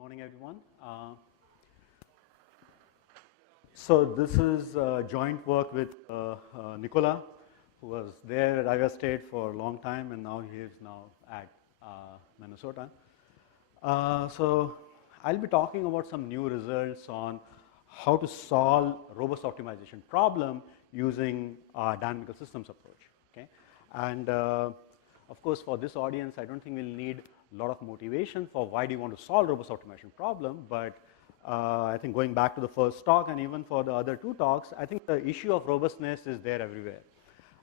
morning, everyone. So this is joint work with Nicola, who was there at Iowa State for a long time, and now he is now at Minnesota. So I'll be talking about some new results on how to solve robust optimization problem using dynamical systems approach. Okay, and of course, for this audience, I don't think we'll need a lot of motivation for why do you want to solve robust optimization problem, but I think going back to the first talk and even for the other two talks, I think the issue of robustness is there everywhere.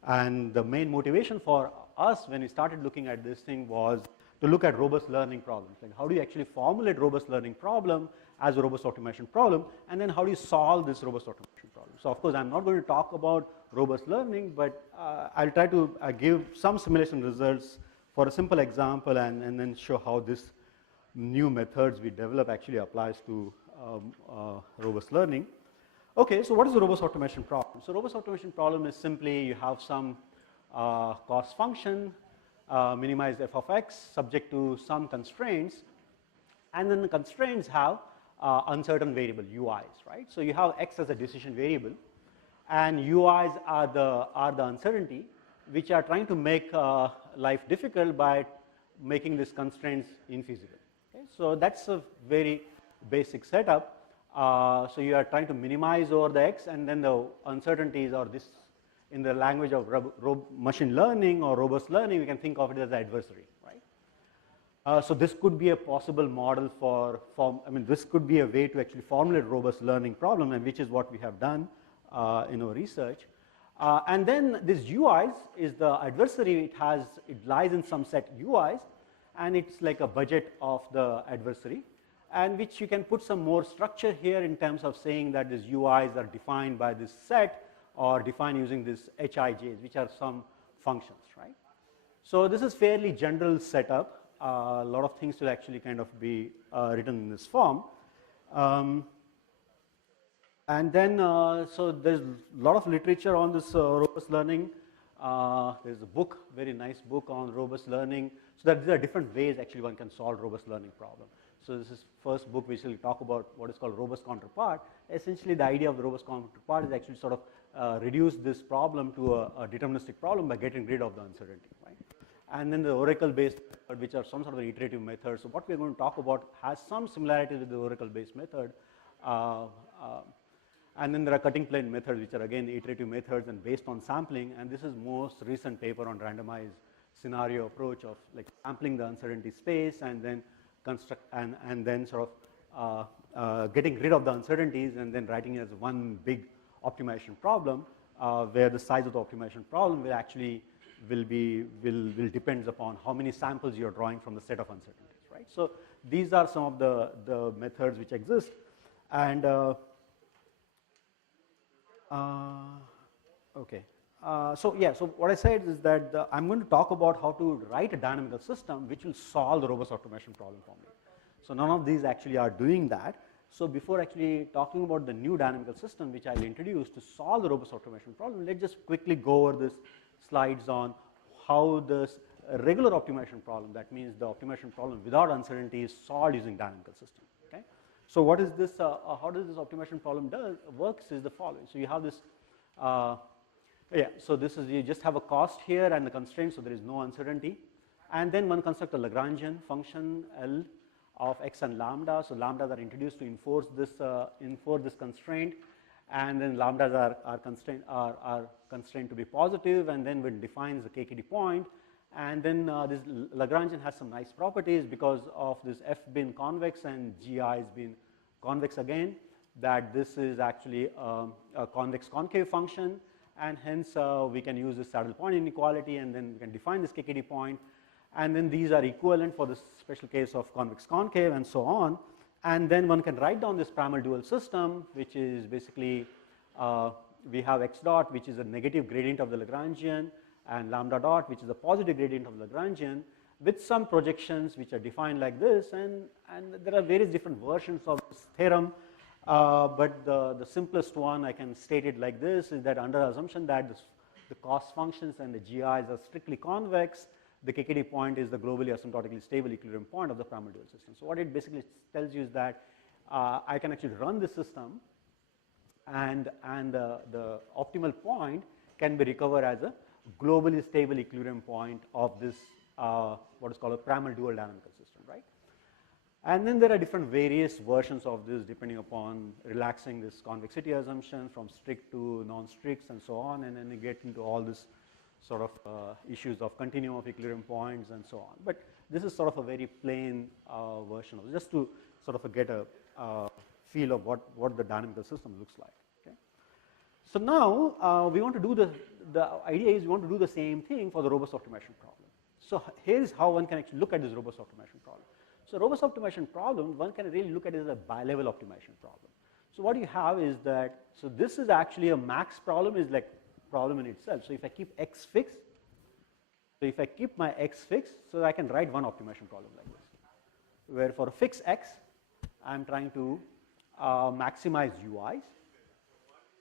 And the main motivation for us when we started looking at this thing was to look at robust learning problems. Like how do you actually formulate robust learning problem as a robust optimization problem, and then how do you solve this robust optimization problem? So of course, I'm not going to talk about robust learning, but I'll try to give some simulation results for a simple example and then show how this new methods we develop actually applies to robust learning. Okay, so what is a robust automation problem? So robust automation problem is simply you have some cost function, minimized f of x, subject to some constraints, and then the constraints have uncertain variable ui's, right? So you have x as a decision variable, and ui's are the uncertainty, which are trying to make life difficult by making these constraints infeasible. Okay? So that's a very basic setup. So you are trying to minimize over the x, and then the uncertainties are this, in the language of machine learning or robust learning, we can think of it as adversary, right? So this could be a possible model this could be a way to actually formulate robust learning problem, and which is what we have done in our research. And then this ui's is the adversary. It lies in some set ui's, and it's like a budget of the adversary, and which you can put some more structure here in terms of saying that these ui's are defined by this set or defined using this hij's, which are some functions, right? So this is fairly general setup. A lot of things will actually kind of be written in this form. And then, so there's a lot of literature on this robust learning. There's a book, very nice book on robust learning. So that there are different ways actually one can solve robust learning problem. So this is first book which will talk about what is called robust counterpart. Essentially, the idea of the robust counterpart is actually sort of reduce this problem to a deterministic problem by getting rid of the uncertainty, right? And then the oracle-based method, which are some sort of iterative method. So what we're going to talk about has some similarities with the oracle-based method. And then there are cutting plane methods, which are again iterative methods and based on sampling. And this is most recent paper on randomized scenario approach of like sampling the uncertainty space and then construct and then sort of getting rid of the uncertainties and then writing it as one big optimization problem, where the size of the optimization problem will actually will depends upon how many samples you're drawing from the set of uncertainties, right? So these are some of the methods which exist, and okay. So yeah, so what I said is that I'm going to talk about how to write a dynamical system which will solve the robust optimization problem for me. So none of these actually are doing that. So before actually talking about the new dynamical system which I'll introduce to solve the robust optimization problem, let's just quickly go over this slides on how this regular optimization problem, that means the optimization problem without uncertainty, is solved using dynamical system. Okay. So what is this? How does this optimization problem works is the following. So you have this. Yeah, so this is, you just have a cost here and the constraint, so there is no uncertainty. And then one constructs a Lagrangian function L of x and lambda. So lambdas are introduced to enforce this constraint, and then lambdas are constrained to be positive, and then it defines the KKD point. And then this Lagrangian has some nice properties because of this f being convex and gi is being convex again, that this is actually a convex concave function. And hence we can use this saddle point inequality, and then we can define this KKD point, and then these are equivalent for this special case of convex concave and so on. And then one can write down this primal dual system, which is basically we have x dot, which is a negative gradient of the Lagrangian, and lambda dot, which is a positive gradient of the Lagrangian, with some projections which are defined like this, and there are various different versions of this theorem. But the simplest one, I can state it like this, is that under assumption that the cost functions and the GIs are strictly convex, the KKT point is the globally asymptotically stable equilibrium point of the Praml dual system. So what it basically tells you is that I can actually run the system, and the optimal point can be recovered as a globally stable equilibrium point of this what is called a Praml dual dynamical system, right? And then there are different various versions of this depending upon relaxing this convexity assumption from strict to non-strict and so on, and then you get into all this sort of issues of continuum of equilibrium points and so on. But this is sort of a very plain version of it, just to sort of get a feel of what the dynamical system looks like. Okay. So now we want to do the idea is we want to do the same thing for the robust optimization problem. So here is how one can actually look at this robust optimization problem. So robust optimization problem, one can really look at it as a bilevel optimization problem. So what you have is that, so this is actually a max problem, is like problem in itself. So if I keep x fixed, so if I keep my x fixed, so I can write one optimization problem like this, where for a fixed x, I'm trying to maximize ui's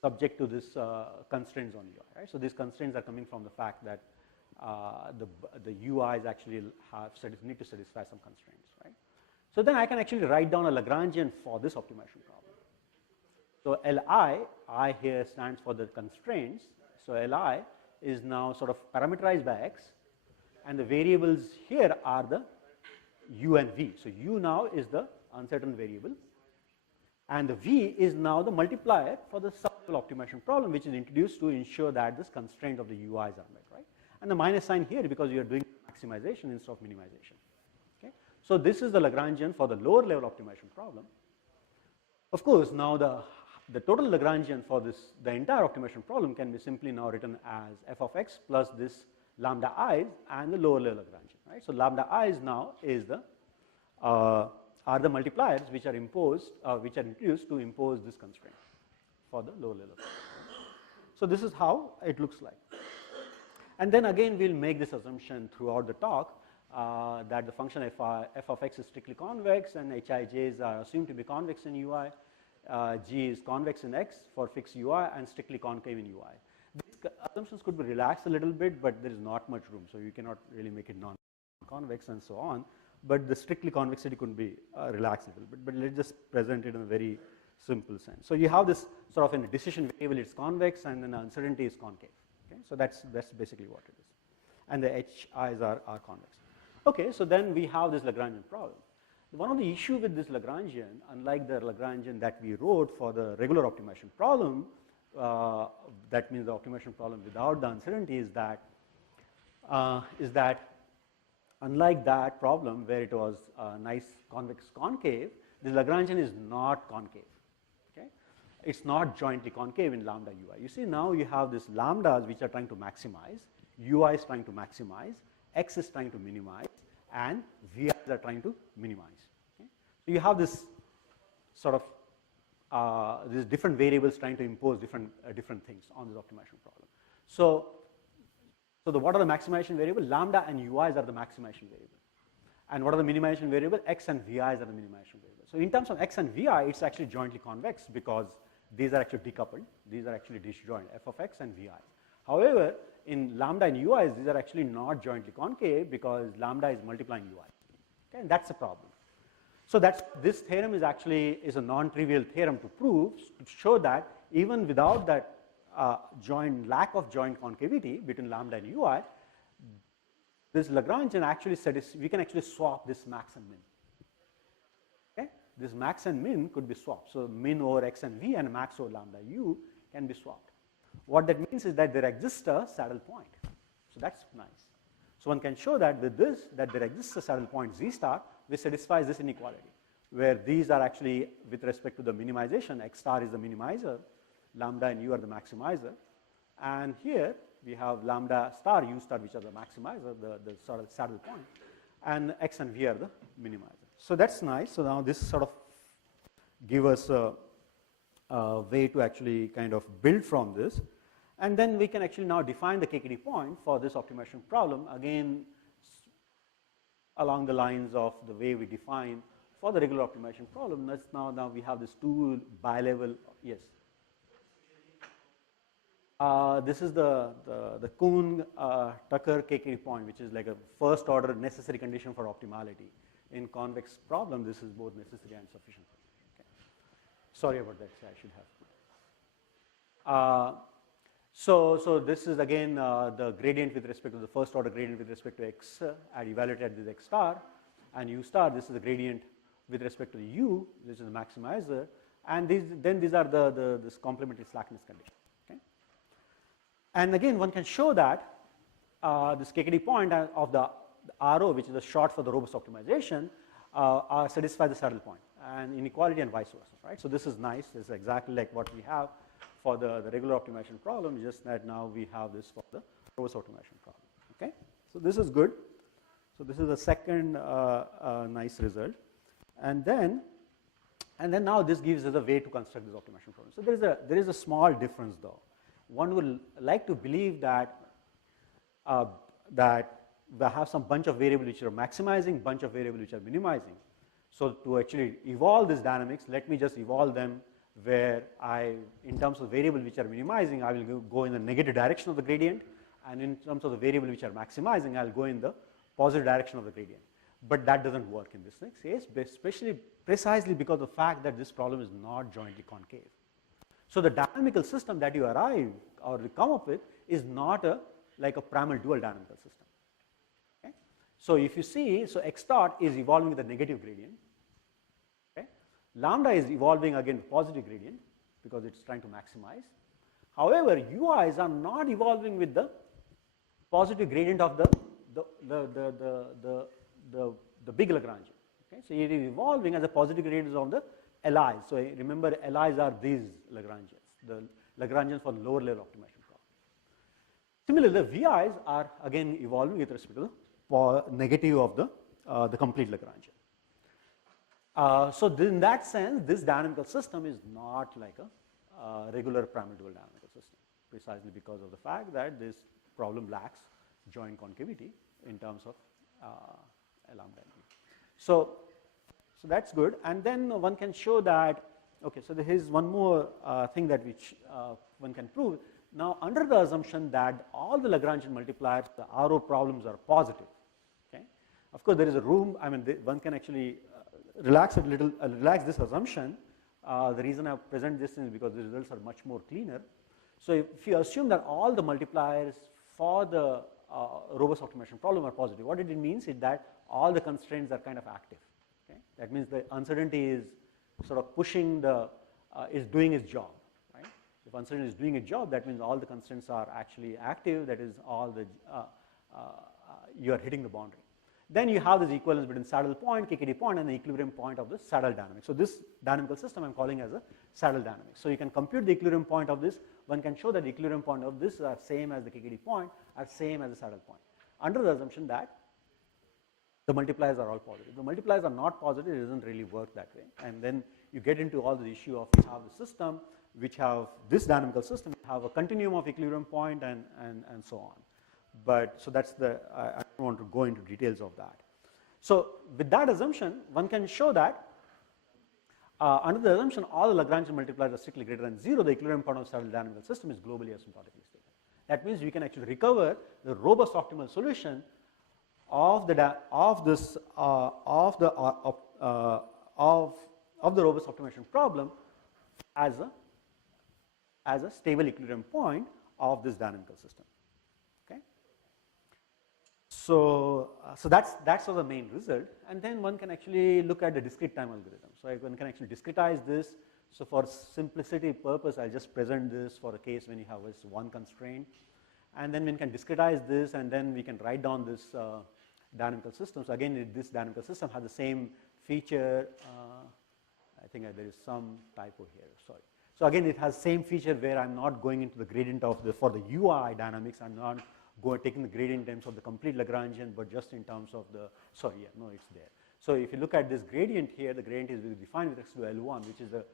subject to this constraints on ui, right? So these constraints are coming from the fact that the ui's actually need to satisfy some constraints, right? So then I can actually write down a Lagrangian for this optimization problem. So Li, I here stands for the constraints. So Li is now sort of parameterized by x, and the variables here are the u and v. So u now is the uncertain variable, and the v is now the multiplier for the sublevel optimization problem, which is introduced to ensure that this constraint of the ui's are met, right? And the minus sign here because you are doing maximization instead of minimization. Okay? So this is the Lagrangian for the lower level optimization problem. Of course, now the total Lagrangian for this, the entire optimization problem can be simply now written as f of x plus this lambda i's and the lower level Lagrangian, right? So lambda i's now is the are the multipliers which are imposed, which are introduced to impose this constraint for the lower level. So this is how it looks like. And then again, we'll make this assumption throughout the talk that the function f of x is strictly convex and Hij's are assumed to be convex in ui, g is convex in x for fixed ui and strictly concave in ui. These assumptions could be relaxed a little bit, but there is not much room, so you cannot really make it non-convex and so on. But the strictly convexity could be relaxed a little bit, but let's just present it in a very simple sense. So you have this sort of in a decision variable, it's convex, and then the uncertainty is concave. Okay, so that's basically what it is, and the Hi's are convex. Okay, so then we have this Lagrangian problem. One of the issue with this Lagrangian, unlike the Lagrangian that we wrote for the regular optimization problem, that means the optimization problem without the uncertainty, is that unlike that problem where it was nice convex concave, this Lagrangian is not concave. Okay, it's not jointly concave in lambda ui. You see now you have these lambdas which are trying to maximize, ui is trying to maximize, x is trying to minimize, and vi's are trying to minimize. Okay? So you have this sort of these different variables trying to impose different things on this optimization problem. So what are the maximization variable? Lambda and ui's are the maximization variable. And what are the minimization variable? X and vi's are the minimization variable. So in terms of x and vi, it's actually jointly convex because these are actually decoupled. These are actually disjoint, f of x and vi. However, in lambda and ui's, these are actually not jointly concave because lambda is multiplying ui. Okay, and that's a problem. So this theorem is actually a non-trivial theorem to prove, to show that even without that lack of joint concavity between lambda and ui, this Lagrangian actually we can actually swap this max and min. Okay, this max and min could be swapped. So min over x and v and max over lambda u can be swapped. What that means is that there exists a saddle point. So that's nice. So one can show that with this, that there exists a saddle point z star which satisfies this inequality, where these are actually with respect to the minimization, x star is the minimizer, lambda and u are the maximizer, and here we have lambda star, u star, which are the maximizer, the sort of saddle point, and x and v are the minimizer. So that's nice. So now this sort of give us a way to actually kind of build from this, and then we can actually now define the KKT point for this optimization problem, again along the lines of the way we define for the regular optimization problem. That's now we have this two bilevel, yes. This is the Kuhn-Tucker KKT point, which is like a first order necessary condition for optimality. In convex problem, this is both necessary and sufficient. Okay. Sorry about that, I should have. So this is again the gradient with respect to the first order gradient with respect to x evaluated at this x star, and u star, this is the gradient with respect to the u, which is the maximizer, and these are this complementary slackness condition. Okay? And again, one can show that this KKT point of the RO, which is the short for the robust optimization, satisfy the saddle point and inequality and vice versa. Right? So this is nice. This is exactly like what we have for the regular optimization problem, just that now we have this for the robust optimization problem. Okay? So this is good. So this is the second nice result. And then now this gives us a way to construct this optimization problem. So there is a small difference though. One would like to believe that we have some bunch of variables which are maximizing, bunch of variables which are minimizing. So to actually evolve this dynamics, let me just evolve them where in terms of variables which are minimizing, I will go in the negative direction of the gradient, and in terms of the variables which are maximizing, I'll go in the positive direction of the gradient. But that doesn't work in this case, especially precisely because of the fact that this problem is not jointly concave. So the dynamical system that you arrive or you come up with is not like a primal dual dynamical system. Okay? So if you see, so x dot is evolving with a negative gradient. Okay? Lambda is evolving again with positive gradient because it's trying to maximize. However, ui's are not evolving with the positive gradient of the big Lagrangian. Okay? So it is evolving as a positive gradient of the LIs. So remember, LIs are these Lagrangians, the Lagrangians for lower level optimization problem. Similarly, the VIs are again evolving with respect to the negative of the complete Lagrangian. So in that sense, this dynamical system is not like a regular primal dual dynamical system, precisely because of the fact that this problem lacks joint concavity in terms of lambda. So that's good. And then one can show that, okay, so there is one more thing that which one can prove. Now, under the assumption that all the Lagrangian multipliers, the RO problems are positive, okay? Of course, there is a room, I mean, one can actually relax a little, relax this assumption. The reason I present this is because the results are much more cleaner. So if you assume that all the multipliers for the robust optimization problem are positive, what it means is that all the constraints are kind of active. Okay? That means the uncertainty is sort of pushing is doing its job. Right? If uncertainty is doing its job, that means all the constraints are actually active. That is, all the you are hitting the boundary. Then you have this equivalence between saddle point, KKT point, and the equilibrium point of the saddle dynamics. So this dynamical system I'm calling as a saddle dynamics. So you can compute the equilibrium point of this. One can show that the equilibrium point of this are same as the KKT point, are same as the saddle point, under the assumption that the multipliers are all positive. If the multipliers are not positive, it doesn't really work that way. And then you get into all the issue of you have the system which have this dynamical system, have a continuum of equilibrium point and so on. But so that's I don't want to go into details of that. So with that assumption, one can show that under the assumption all the Lagrangian multipliers are strictly greater than 0, the equilibrium point of the saddle dynamical system is globally asymptotically stable. That means we can actually recover the robust optimal solution of the robust optimization problem as a stable equilibrium point of this dynamical system. Okay. So that's sort of the main result, and then one can actually look at the discrete time algorithm. So one can actually discretize this. So for simplicity purpose, I'll just present this for a case when you have this one constraint, and then we can discretize this, and then we can write down this dynamical system. So again, this dynamical system has the same feature. I think there is some typo here. Sorry. So again, it has same feature where I'm not going into the gradient of for the UI dynamics. I'm not taking the gradient in terms of the complete Lagrangian, but just in terms of the, sorry, yeah, no, it's there. So if you look at this gradient here, the gradient is defined with respect to L1, which is the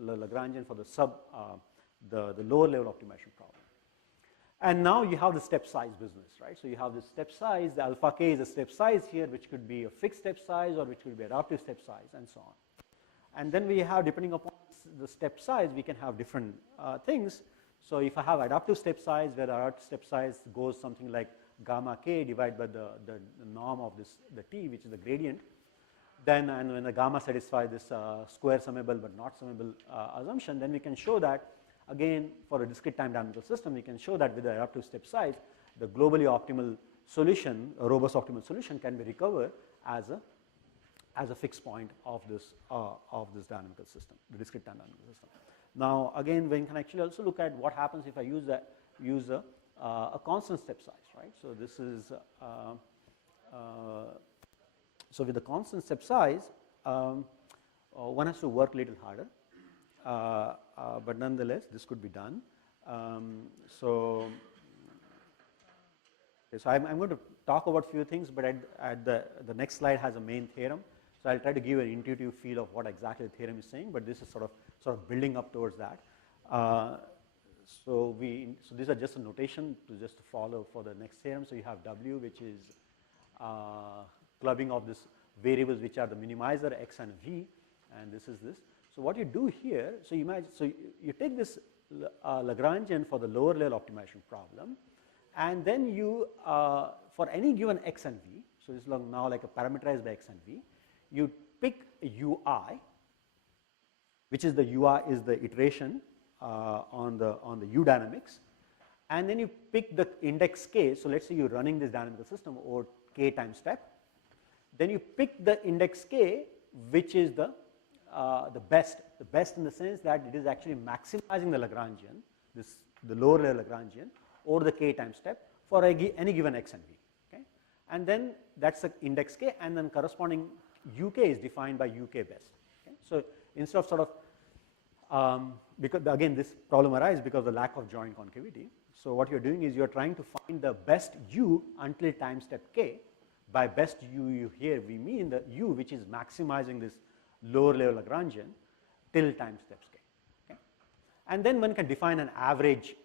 Lagrangian for the lower level optimization problem. And now you have the step size business, right? So you have the step size, the alpha k is a step size here, which could be a fixed step size or which could be adaptive step size and so on. And then we have, depending upon the step size, we can have different things. So if I have adaptive step size, where the adaptive step size goes something like gamma k divided by the norm of this, the t, which is the gradient, then, and when the gamma satisfies this square summable but not summable assumption, then we can show that, again, for a discrete time dynamical system, we can show that with the adaptive step size, the globally optimal solution, a robust optimal solution, can be recovered as a fixed point of this dynamical system, the discrete time dynamical system. Now, again, one can actually also look at what happens if I use a constant step size, right? So this is so with the constant step size, one has to work a little harder, but nonetheless, this could be done. So I'm going to talk about a few things, but at the next slide has a main theorem. So I'll try to give an intuitive feel of what exactly the theorem is saying, but this is sort of building up towards that. So these are just a notation to just follow for the next theorem. So you have W, which is clubbing of these variables, which are the minimizer x and v, and this is this. So what you do here, so you take this Lagrangian for the lower level optimization problem, and then you for any given x and v, so this is now like a parameterized by x and v, you pick ui, which is the ui is the iteration on the u dynamics, and then you pick the index k. So let's say you're running this dynamical system over k time step. Then you pick the index k, which is the best in the sense that it is actually maximizing the Lagrangian, the lower level Lagrangian, over the k time step for any given x and v. Okay? And then that's the index k, and then corresponding uk is defined by uk best. Okay? So instead of sort of, because again this problem arises because of the lack of joint concavity. So what you're doing is you're trying to find the best u until time step k. By best u here we mean the u which is maximizing this lower level Lagrangian till time steps k. Okay? And then one can define an average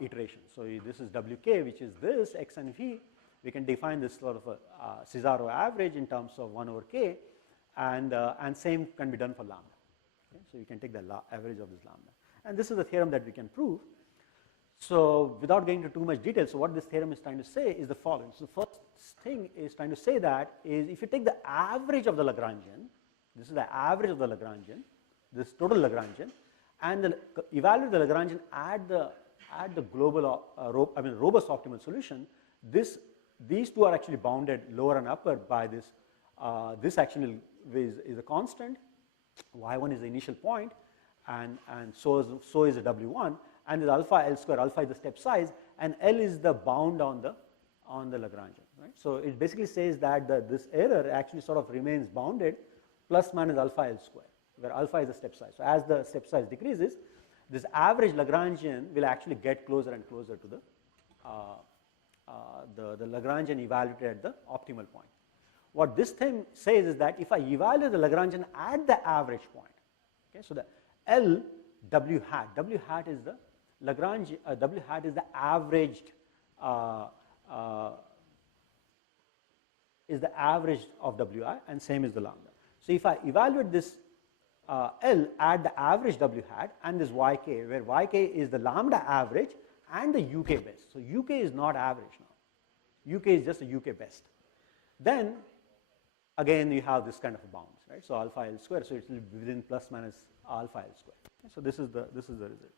iteration. So this is wk, which is this x and v. We can define this sort of a Cesaro average in terms of 1 over k, and same can be done for lambda. Okay? So you can take the average of this lambda, and this is the theorem that we can prove. So without getting into too much detail, so what this theorem is trying to say is the following. So the first thing is trying to say that is if you take the average of the Lagrangian, this is the average of the Lagrangian, this total Lagrangian, and evaluate the Lagrangian at the global robust optimal solution, these two are actually bounded lower and upper by this. This actually is a constant, y1 is the initial point, and so is the w1, and is alpha L square. Alpha is the step size, and L is the bound on the Lagrangian. Right? So it basically says that this error actually sort of remains bounded plus minus alpha L square, where alpha is the step size. So as the step size decreases, this average Lagrangian will actually get closer and closer to the Lagrangian evaluated at the optimal point. What this thing says is that if I evaluate the Lagrangian at the average point, okay, so the L w hat is the Lagrange, w hat is the averaged of wi, and same is the lambda. So if I evaluate this L at the average w hat and this yk, where yk is the lambda average and the uk best. So uk is not average now. uk is just a uk best. Then again you have this kind of a bounds, right? So alpha L square, so it will be within plus minus alpha L square. Okay, so this is the result.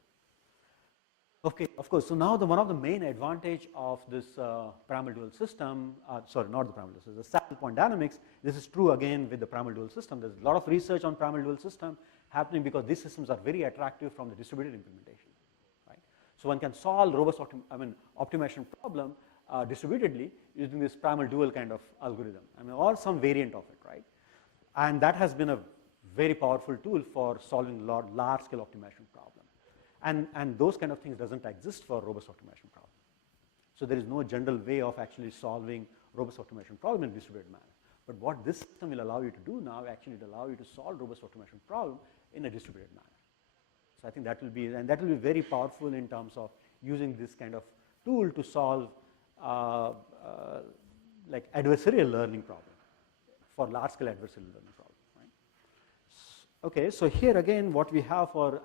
Okay, of course. So now one of the main advantage of this pyramidal dual system, sorry, not the pyramidal system, the saddle point dynamics. This is true again with the pyramidal dual system. There's a lot of research on pyramidal dual system happening because these systems are very attractive from the distributed implementation, right? So one can solve robust optimization problem distributedly using this pyramidal dual kind of algorithm, or some variant of it, right? And that has been a very powerful tool for solving large scale optimization problem. And those kind of things doesn't exist for robust optimization problem. So there is no general way of actually solving robust optimization problem in distributed manner. But what this system will allow you to do now, actually it will allow you to solve robust optimization problem in a distributed manner. So I think that will be very powerful in terms of using this kind of tool to solve like adversarial learning problem, for large scale adversarial learning problem. Right? Okay, so here again what we have for,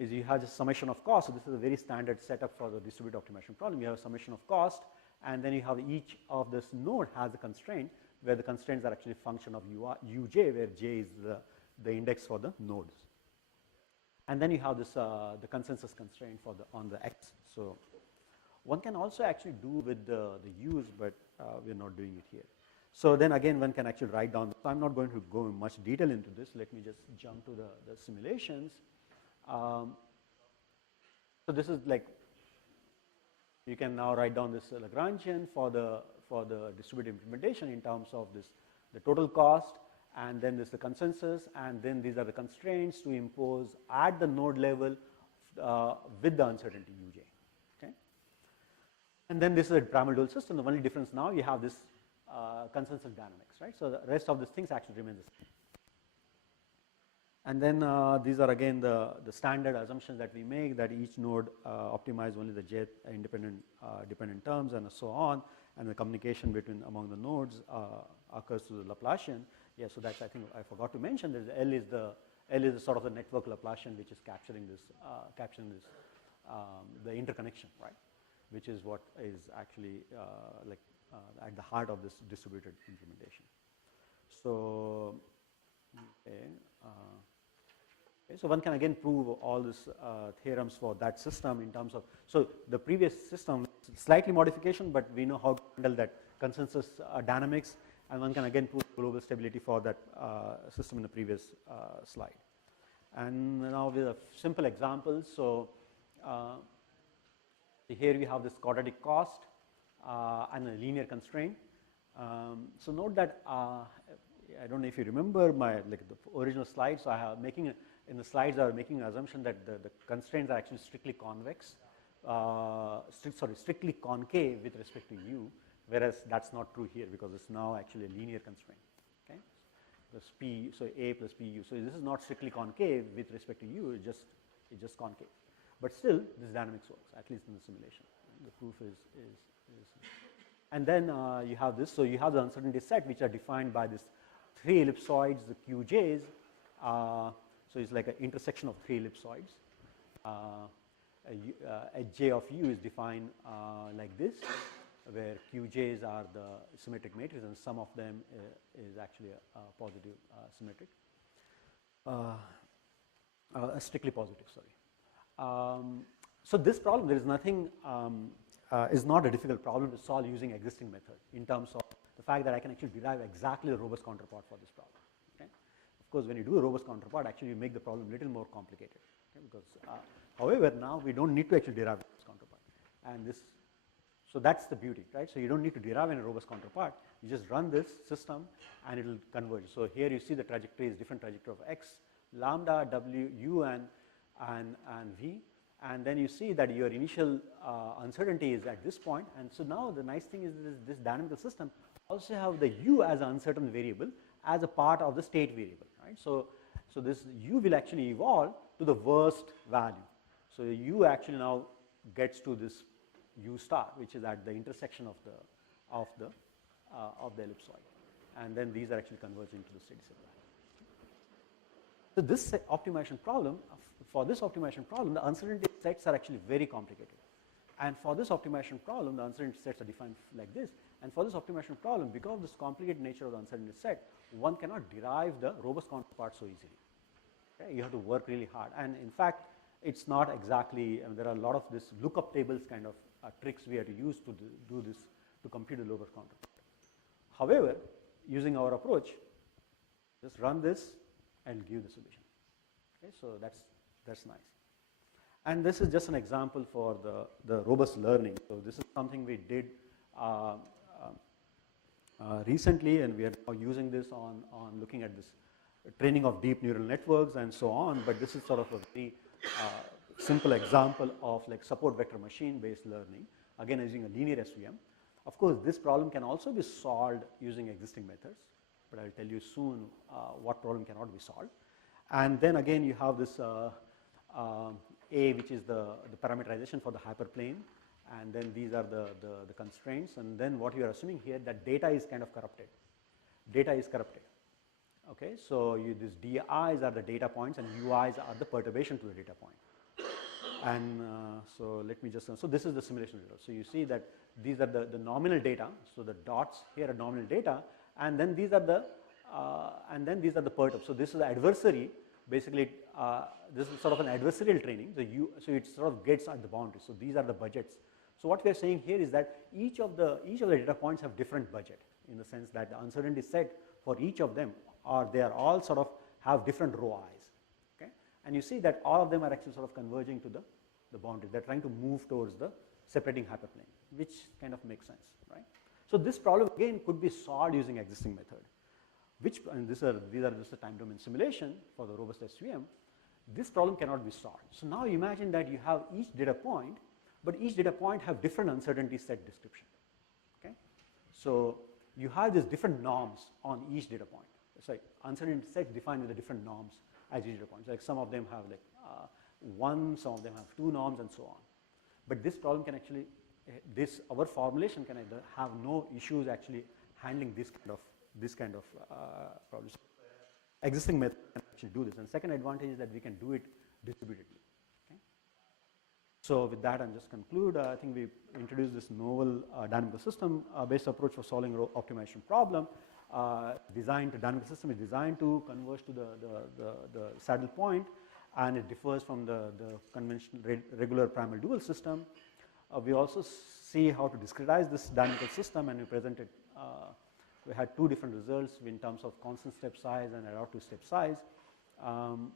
is you have the summation of cost. So this is a very standard setup for the distributed optimization problem. You have a summation of cost, and then you have each of this node has a constraint, where the constraints are actually function of uj, where j is the index for the nodes. And then you have this the consensus constraint for on the x. So one can also actually do with the u's, but we're not doing it here. So then again, one can actually write down. So I'm not going to go in much detail into this. Let me just jump to the simulations. So this is like, you can now write down this Lagrangian for the distributed implementation in terms of the total cost, and then there's the consensus, and then these are the constraints to impose at the node level with the uncertainty uj. Okay, and then this is a parameter dual system. The only difference now, you have this consensus dynamics, right? So the rest of these things actually remain the same. And then these are again the standard assumptions that we make, that each node optimize only the j independent dependent terms and so on, and the communication between among the nodes occurs to the Laplacian. Yeah, so that's, I think I forgot to mention that L is the sort of the network Laplacian which is capturing the interconnection, right? Which is what is actually at the heart of this distributed implementation. So, okay, so one can again prove all these theorems for that system in terms of, so the previous system, slightly modification, but we know how to handle that consensus dynamics, and one can again prove global stability for that system in the previous slide. And now with a simple example, so here we have this quadratic cost and a linear constraint. So note that I don't know if you remember my the original slides. So I have in the slides I was making an assumption that the constraints are actually strictly convex, strictly concave with respect to u, whereas that's not true here because it's now actually a linear constraint. Okay, this p, so a plus pu. So this is not strictly concave with respect to u. It's just concave, but still this dynamics works, at least in the simulation. The proof is. And then you have this. So you have the uncertainty set, which are defined by this three ellipsoids, the qj's. So it's like an intersection of three ellipsoids. A j of u is defined like this, where qj's are the symmetric matrix, and sum of them is actually a positive symmetric, strictly positive. Sorry. So this problem, there is nothing. Is not a difficult problem to solve using existing method in terms of the fact that I can actually derive exactly the robust counterpart for this problem. Okay? Of course, when you do a robust counterpart, actually you make the problem a little more complicated. Okay? Because, however, now we don't need to actually derive a robust counterpart, and this. So that's the beauty, right? So you don't need to derive any robust counterpart. You just run this system, and it will converge. So here you see the trajectory is different trajectory of x, lambda, w, u, and v. And then you see that your initial uncertainty is at this point, and so now the nice thing is this dynamical system also have the u as an uncertain variable as a part of the state variable, right? So this u will actually evolve to the worst value. So u actually now gets to this u star, which is at the intersection of the ellipsoid, and then these are actually converging to the steady state value. So this optimization problem, for this optimization problem, the uncertainty sets are actually very complicated. And for this optimization problem, the uncertainty sets are defined like this. And for this optimization problem, because of this complicated nature of the uncertainty set, one cannot derive the robust counterpart so easily. Okay? You have to work really hard. And in fact, it's not exactly, there are a lot of this lookup tables kind of tricks we have to use to do this, to compute the robust counterpart. However, using our approach, just run this and give the solution. Okay, so that's nice. And this is just an example for the robust learning. So this is something we did recently, and we are now using this on looking at this training of deep neural networks and so on. But this is sort of a very simple example of like support vector machine based learning, again using a linear SVM. Of course, this problem can also be solved using existing methods, but I'll tell you soon what problem cannot be solved. And then again, you have this A, which is the parameterization for the hyperplane, and then these are the constraints, and then what you are assuming here, that data is kind of corrupted. Data is corrupted. Okay, so these DIs are the data points, and UIs are the perturbation to the data point. And so let me just, so this is the simulation result. So you see that these are the nominal data. So the dots here are nominal data, and then these are the perturb. So this is the adversary. Basically, this is sort of an adversarial training. So it sort of gets at the boundaries. So these are the budgets. So what we are saying here is that each of the data points have different budget, in the sense that the uncertainty set for each of them they are all sort of have different rho i's. Okay, and you see that all of them are actually sort of converging to the boundary. They're trying to move towards the separating hyperplane, which kind of makes sense, right? So this problem again could be solved using existing method, and these are just a time domain simulation for the robust SVM. This problem cannot be solved. So now imagine that you have each data point, but each data point have different uncertainty set description. Okay, so you have these different norms on each data point. It's like uncertainty set defined with the different norms as each data point. Like some of them have like one, some of them have two norms, and so on. But this problem can actually, our formulation can either have no issues actually handling this kind of problems. Existing method can actually do this. And second advantage is that we can do it distributedly. Okay? So with that, I'll just conclude. I think we introduced this novel dynamical system based approach for solving optimization problem. Dynamical system is designed to converge to the saddle point, and it differs from the conventional regular primal dual system. We also see how to discretize this dynamical system, and we presented. We had two different results in terms of constant step size and adaptive step size. And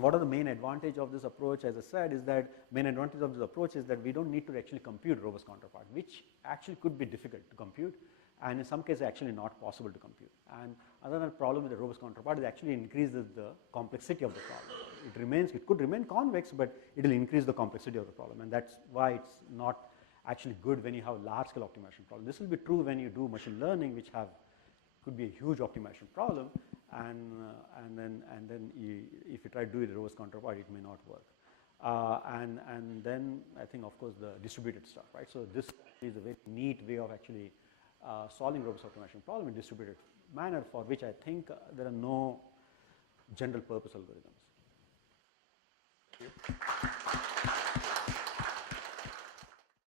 what are the main advantage of this approach? As I said, is that main advantage of this approach is that we don't need to actually compute robust counterpart, which actually could be difficult to compute, and in some cases actually not possible to compute. And another problem with the robust counterpart is actually increases the complexity of the problem. It could remain convex, but it will increase the complexity of the problem, and that's why it's not actually good when you have large scale optimization problem. This will be true when you do machine learning, which could be a huge optimization problem, and then if you try to do it robust counterpart, it may not work. And then I think, of course, the distributed stuff, right? So this is a very neat way of actually solving robust optimization problem in distributed manner, for which I think there are no general purpose algorithms. Thank you.